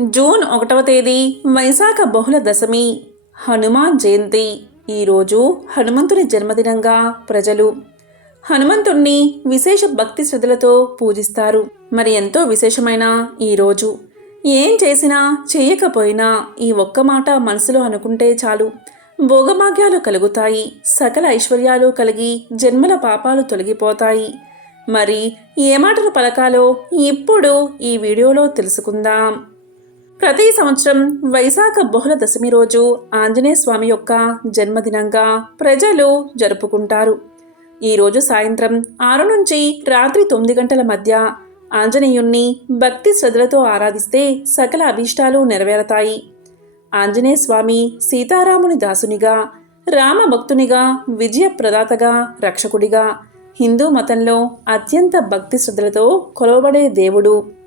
June ఒకటవ తేదీ వైశాఖ బహుళ దశమి హనుమాన్ జయంతి. ఈరోజు హనుమంతుని జన్మదినంగా ప్రజలు హనుమంతుణ్ణి విశేష భక్తి శ్రద్ధలతో పూజిస్తారు. మరి ఎంతో విశేషమైన ఈరోజు ఏం చేసినా చేయకపోయినా ఈ ఒక్క మాట మనసులో అనుకుంటే చాలు. భోగభాగ్యాలు కలుగుతాయి సకల ఐశ్వర్యాలు కలిగి జన్మల పాపాలు తొలగిపోతాయి. మరి ఏ మాటలు పలకాలో ఇప్పుడు ఈ వీడియోలో తెలుసుకుందాం. ప్రతి సంవత్సరం వైశాఖ బహుళ దశమి రోజు ఆంజనేయ స్వామి యొక్క జన్మదినంగా ప్రజలు జరుపుకుంటారు. ఈరోజు సాయంత్రం ఆరు నుంచి రాత్రి తొమ్మిది గంటల మధ్య ఆంజనేయుణ్ణి భక్తి శ్రద్ధలతో ఆరాధిస్తే సకల అభీష్టాలు నెరవేరతాయి. ఆంజనేయ స్వామి సీతారాముని దాసునిగా రామభక్తునిగా విజయప్రదాతగా రక్షకుడిగా హిందూ మతంలో అత్యంత భక్తి శ్రద్ధలతో కొలవబడే దేవుడు.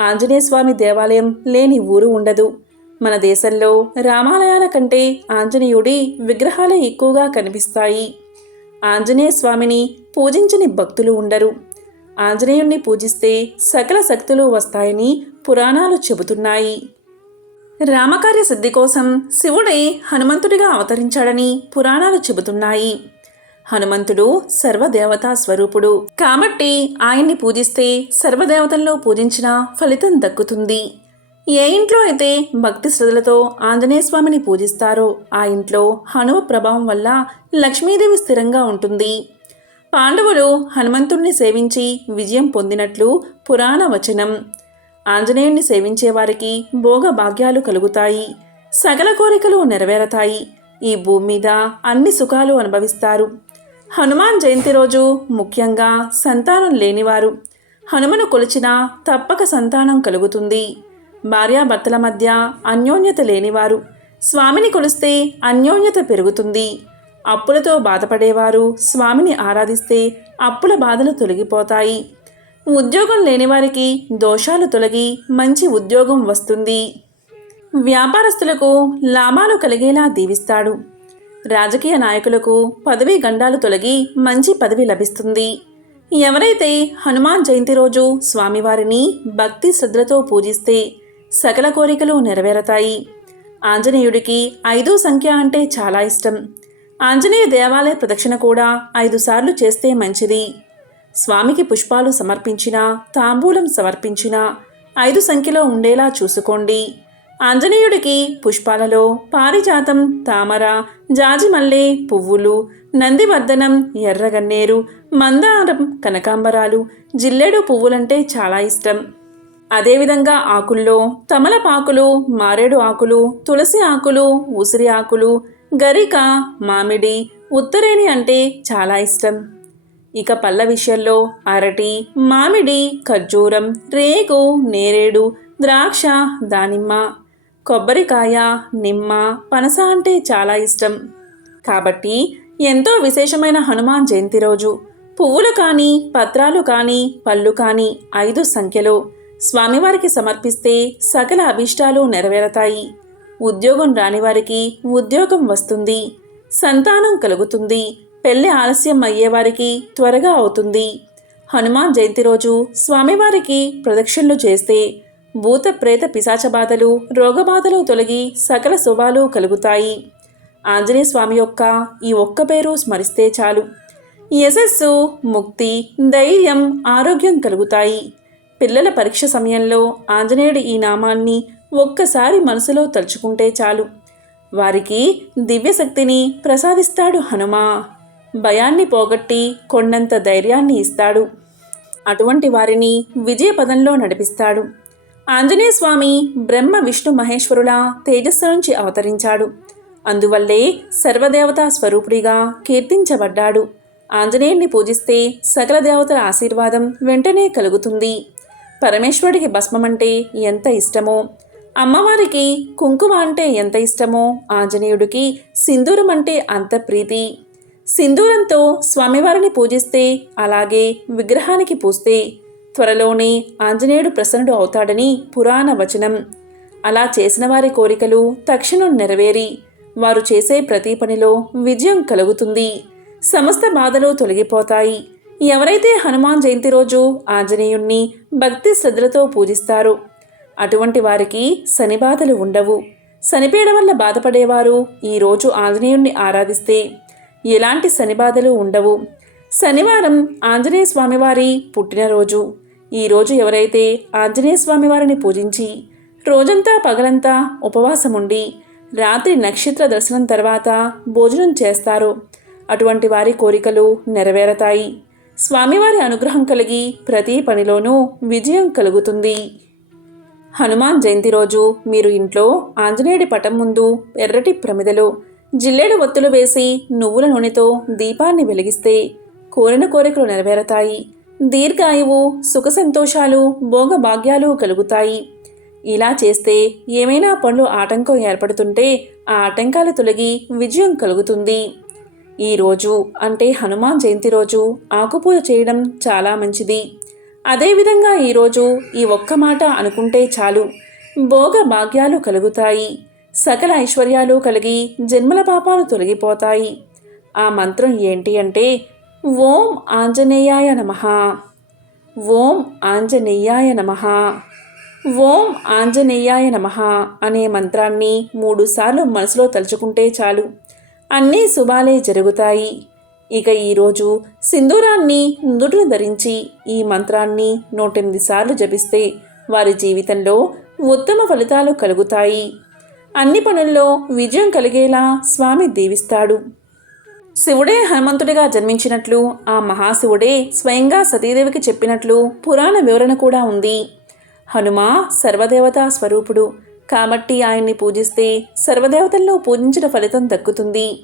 ఆంజనేయ స్వామి దేవాలయం లేని ఊరు ఉండదు. మన దేశంలో రామాలయాల కంటే ఆంజనేయుడి విగ్రహాలే ఎక్కువగా కనిపిస్తాయి. ఆంజనేయ స్వామిని పూజించని భక్తులు ఉండరు. ఆంజనేయుణ్ణి పూజిస్తే సకల శక్తులు వస్తాయని పురాణాలు చెబుతున్నాయి. రామకార్య సిద్ధి కోసం శివుడే హనుమంతుడిగా అవతరించాడని పురాణాలు చెబుతున్నాయి. హనుమంతుడు సర్వదేవతా స్వరూపుడు. కాబట్టి ఆయన్ని పూజిస్తే సర్వదేవతల్లో పూజించిన ఫలితం దక్కుతుంది. ఏ ఇంట్లో అయితే భక్తి శ్రద్ధలతో ఆంజనేయ స్వామిని పూజిస్తారో ఆ ఇంట్లో హనుమ ప్రభావం వల్ల లక్ష్మీదేవి స్థిరంగా ఉంటుంది. పాండవులు హనుమంతుణ్ణి సేవించి విజయం పొందినట్లు పురాణ వచనం. ఆంజనేయుణ్ణి సేవించే వారికి భోగ భాగ్యాలు కలుగుతాయి. సకల కోరికలు నెరవేరతాయి. ఈ భూమి మీద అన్ని సుఖాలు అనుభవిస్తారు. హనుమాన్ జయంతి రోజు ముఖ్యంగా సంతానం లేనివారు. హనుమను కొలిచినా తప్పక సంతానం కలుగుతుంది. భార్యాభర్తల మధ్య అన్యోన్యత లేనివారు. స్వామిని కొలిస్తే అన్యోన్యత పెరుగుతుంది. అప్పులతో బాధపడేవారు స్వామిని ఆరాధిస్తే అప్పుల బాధలు తొలగిపోతాయి. ఉద్యోగం లేనివారికి దోషాలు తొలగి మంచి ఉద్యోగం వస్తుంది. వ్యాపారస్తులకు లాభాలు కలిగేలా దీవిస్తాడు. రాజకీయ నాయకులకు పదవీ గండాలు తొలగి మంచి పదవి లభిస్తుంది. ఎవరైతే హనుమాన్ జయంతి రోజు స్వామివారిని భక్తి శ్రద్ధలతో పూజిస్తే సకల కోరికలు నెరవేరతాయి. ఆంజనేయుడికి ఐదు సంఖ్య అంటే చాలా ఇష్టం. ఆంజనేయ దేవాలయ ప్రదక్షిణ కూడా ఐదు సార్లు చేస్తే మంచిది. స్వామికి పుష్పాలు సమర్పించినా తాంబూలం సమర్పించినా ఐదు సంఖ్యలో ఉండేలా చూసుకోండి. ఆంజనేయుడికి పుష్పాలలో పారిజాతం తామర జాజిమల్లె పువ్వులు నందివర్ధనం ఎర్రగన్నేరు మందారం కనకాంబరాలు జిల్లేడు పువ్వులంటే చాలా ఇష్టం. అదేవిధంగా ఆకుల్లో తమలపాకులు మారేడు ఆకులు తులసి ఆకులు ఉసిరి ఆకులు గరిక మామిడి ఉత్తరేణి అంటే చాలా ఇష్టం. ఇక పళ్ళ విషయంలో అరటి మామిడి ఖర్జూరం రేగు నేరేడు ద్రాక్ష దానిమ్మ. కొబ్బరికాయ నిమ్మ పనస అంటే చాలా ఇష్టం. కాబట్టి ఎంతో విశేషమైన హనుమాన్ జయంతి రోజు. పువ్వులు కానీ పత్రాలు కానీ పళ్ళు కానీ ఐదు సంఖ్యలో స్వామివారికి సమర్పిస్తే సకల అభిష్టాలు నెరవేరతాయి. ఉద్యోగం రానివారికి ఉద్యోగం వస్తుంది. సంతానం కలుగుతుంది. పెళ్ళి ఆలస్యం అయ్యేవారికి త్వరగా అవుతుంది. హనుమాన్ జయంతి రోజు స్వామివారికి ప్రదక్షిణలు చేస్తే భూత ప్రేత పిశాచ బాధలు రోగబాధలు తొలగి సకల శుభాలు కలుగుతాయి. ఆంజనేయ స్వామి యొక్క ఈ ఒక్క పేరు స్మరిస్తే చాలు. యశస్సు ముక్తి ధైర్యం ఆరోగ్యం కలుగుతాయి. పిల్లల పరీక్ష సమయంలో ఆంజనేయుడు ఈ నామాన్ని ఒక్కసారి మనసులో తలుచుకుంటే చాలు. వారికి దివ్యశక్తిని ప్రసాదిస్తాడు హనుమా. భయాన్ని పోగొట్టి కొండంత ధైర్యాన్ని ఇస్తాడు. అటువంటి వారిని విజయపదంలో నడిపిస్తాడు. ఆంజనేయ స్వామి బ్రహ్మ విష్ణు మహేశ్వరుల తేజస్సు నుంచి అవతరించాడు. అందువల్లే సర్వదేవతా స్వరూపుడిగా కీర్తించబడ్డాడు. ఆంజనేయుణ్ణి పూజిస్తే సకల దేవతల ఆశీర్వాదం వెంటనే కలుగుతుంది. పరమేశ్వరుడికి భస్మం అంటే ఎంత ఇష్టమో అమ్మవారికి కుంకుమ అంటే ఎంత ఇష్టమో ఆంజనేయుడికి సింధూరం అంటే అంత ప్రీతి. సింధూరంతో స్వామివారిని పూజిస్తే అలాగే విగ్రహానికి పూస్తే త్వరలోనే ఆంజనేయుడు ప్రసన్నుడు అవుతాడని పురాణ వచనం. అలా చేసిన వారి కోరికలు తక్షణం నెరవేరి వారు చేసే ప్రతి పనిలో విజయం కలుగుతుంది. సమస్త బాధలు తొలగిపోతాయి. ఎవరైతే హనుమాన్ జయంతి రోజు ఆంజనేయుణ్ణి భక్తి శ్రద్ధలతో పూజిస్తారో అటువంటి వారికి శని బాధలు ఉండవు. శనిపీడ వల్ల బాధపడేవారు ఈరోజు ఆంజనేయుణ్ణి ఆరాధిస్తే ఎలాంటి శని బాధలు ఉండవు. శనివారం ఆంజనేయ స్వామివారి పుట్టినరోజు. ఈరోజు ఎవరైతే ఆంజనేయ స్వామివారిని పూజించి రోజంతా పగలంతా ఉపవాసం ఉండి రాత్రి నక్షత్ర దర్శనం తర్వాత భోజనం చేస్తారో అటువంటి వారి కోరికలు నెరవేరతాయి. స్వామివారి అనుగ్రహం కలిగి ప్రతి పనిలోనూ విజయం కలుగుతుంది. హనుమాన్ జయంతి రోజు మీరు ఇంట్లో ఆంజనేయుడి పటం ముందు ఎర్రటి ప్రమిదలో జిల్లేడు ఒత్తులు వేసి నువ్వుల నూనెతో దీపాన్ని వెలిగిస్తే కోరిన కోరికలు నెరవేరతాయి. దీర్ఘాయువు సుఖ సంతోషాలు భోగభాగ్యాలు కలుగుతాయి. ఇలా చేస్తే ఏమైనా పనులు ఆటంకం ఏర్పడుతుంటే ఆ ఆటంకాలు తొలగి విజయం కలుగుతుంది. ఈరోజు అంటే హనుమాన్ జయంతి రోజు ఆకుపూజ చేయడం చాలా మంచిది. అదేవిధంగా ఈరోజు ఈ ఒక్క మాట అనుకుంటే చాలు. భోగ భాగ్యాలు కలుగుతాయి. సకల ఐశ్వర్యాలు కలిగి జన్మల పాపాలు తొలగిపోతాయి. ఆ మంత్రం ఏంటి అంటే ఓం ఆంజనేయాయ నమ. ఓం ఆంజనేయాయ నమ. ఓం ఆంజనేయాయ నమ అనే మంత్రాన్ని మూడుసార్లు మనసులో తలుచుకుంటే చాలు. అన్నీ శుభాలే జరుగుతాయి. ఇక ఈరోజు సింధూరాన్ని నుదుటిని ధరించి ఈ మంత్రాన్ని నూటెనిమిది సార్లు జపిస్తే వారి జీవితంలో ఉత్తమ ఫలితాలు కలుగుతాయి. అన్ని పనుల్లో విజయం కలిగేలా స్వామి దీవిస్తాడు. శివుడే హనుమంతుడిగా జన్మించినట్లు ఆ మహాశివుడే స్వయంగా సతీదేవికి చెప్పినట్లు పురాణ వివరణ కూడా ఉంది. హనుమ సర్వదేవతా స్వరూపుడు. కాబట్టి ఆయన్ని పూజిస్తే సర్వదేవతల్లో పూజించిన ఫలితం దక్కుతుంది.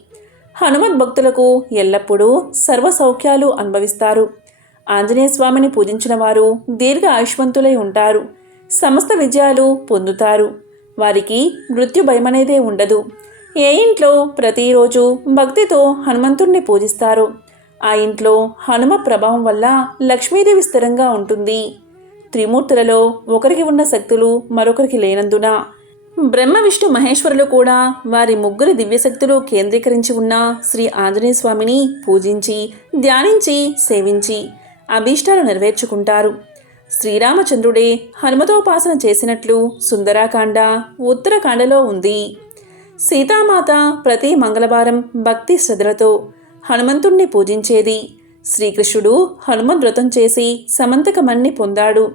హనుమత్ భక్తులకు ఎల్లప్పుడూ సర్వ సౌఖ్యాలు అనుభవిస్తారు. ఆంజనేయ స్వామిని పూజించిన వారు దీర్ఘ ఆయుష్మంతులై ఉంటారు. సమస్త విజయాలు పొందుతారు. వారికి మృత్యు భయమనేదే ఉండదు. ఏ ఇంట్లో ప్రతిరోజు భక్తితో హనుమంతుణ్ణి పూజిస్తారు? ఆ ఇంట్లో హనుమ ప్రభావం వల్ల లక్ష్మీదేవి స్థిరంగా ఉంటుంది. త్రిమూర్తులలో ఒకరికి ఉన్న శక్తులు మరొకరికి లేనందున బ్రహ్మ విష్ణు మహేశ్వరులు కూడా వారి ముగ్గురు దివ్యశక్తులు కేంద్రీకరించి ఉన్న శ్రీ ఆంజనేయ స్వామిని పూజించి ధ్యానించి సేవించి అభీష్టాలు నెరవేర్చుకుంటారు. శ్రీరామచంద్రుడే హనుమతోపాసన చేసినట్లు సుందరాకాండ ఉత్తరాఖండలో ఉంది. సీతామాత ప్రతి మంగళవారం భక్తి శ్రద్ధలతో హనుమంతుణ్ణి పూజించేది. శ్రీకృష్ణుడు హనుమన్ వ్రతం చేసి సమంతకమన్ని పొందాడు.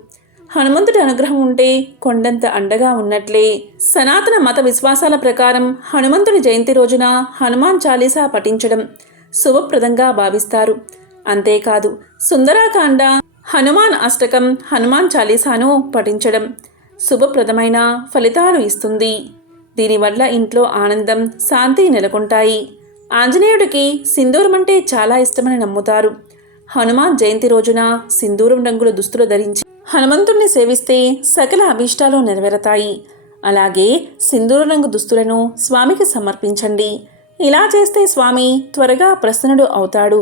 హనుమంతుడి అనుగ్రహం ఉంటే కొండంత అండగా ఉన్నట్లే. సనాతన మత విశ్వాసాల ప్రకారం హనుమంతుడి జయంతి రోజున హనుమాన్ చాలీసా పఠించడం శుభప్రదంగా భావిస్తారు. అంతేకాదు సుందరాకాండ హనుమాన్ అష్టకం హనుమాన్ చాలీసాను పఠించడం శుభప్రదమైన ఫలితాలు ఇస్తుంది. దీనివల్ల ఇంట్లో ఆనందం శాంతి నెలకొంటాయి. ఆంజనేయుడికి సింధూరం అంటే చాలా ఇష్టమని నమ్ముతారు. హనుమాన్ జయంతి రోజున సింధూరం రంగుల దుస్తులు ధరించి హనుమంతుణ్ణి సేవిస్తే సకల అభీష్టాలు నెరవేరతాయి. అలాగే సింధూర రంగు దుస్తులను స్వామికి సమర్పించండి. ఇలా చేస్తే స్వామి త్వరగా ప్రసన్నుడు అవుతాడు.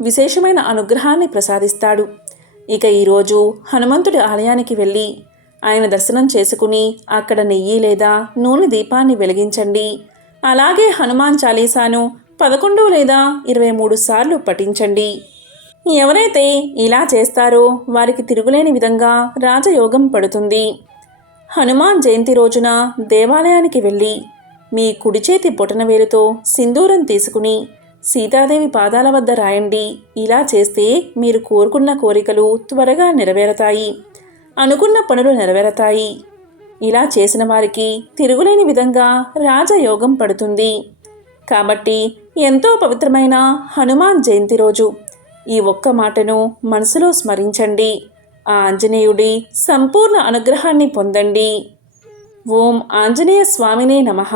విశేషమైన అనుగ్రహాన్ని ప్రసాదిస్తాడు. ఇక ఈరోజు హనుమంతుడి ఆలయానికి వెళ్ళి ఆయన దర్శనం చేసుకుని అక్కడ నెయ్యి లేదా నూనె దీపాన్ని వెలిగించండి. అలాగే హనుమాన్ చాలీసాను పదకొండు లేదా ఇరవై మూడు సార్లు పఠించండి. ఎవరైతే ఇలా చేస్తారో వారికి తిరుగులేని విధంగా రాజయోగం పడుతుంది. హనుమాన్ జయంతి రోజున దేవాలయానికి వెళ్ళి మీ కుడి చేతి బొటనవేలుతో సింధూరం తీసుకుని సీతాదేవి పాదాల వద్ద రాయండి. ఇలా చేస్తే మీరు కోరుకున్న కోరికలు త్వరగా నెరవేరతాయి. అనుకున్న పనులు నెరవేరతాయి. ఇలా చేసిన వారికి తిరుగులేని విధంగా రాజయోగం పడుతుంది. కాబట్టి ఎంతో పవిత్రమైన హనుమాన్ జయంతి రోజు ఈ ఒక్క మాటను మనసులో స్మరించండి. ఆ ఆంజనేయుడి సంపూర్ణ అనుగ్రహాన్ని పొందండి. ఓం ఆంజనేయ స్వామినే నమః.